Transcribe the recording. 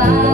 goodbye.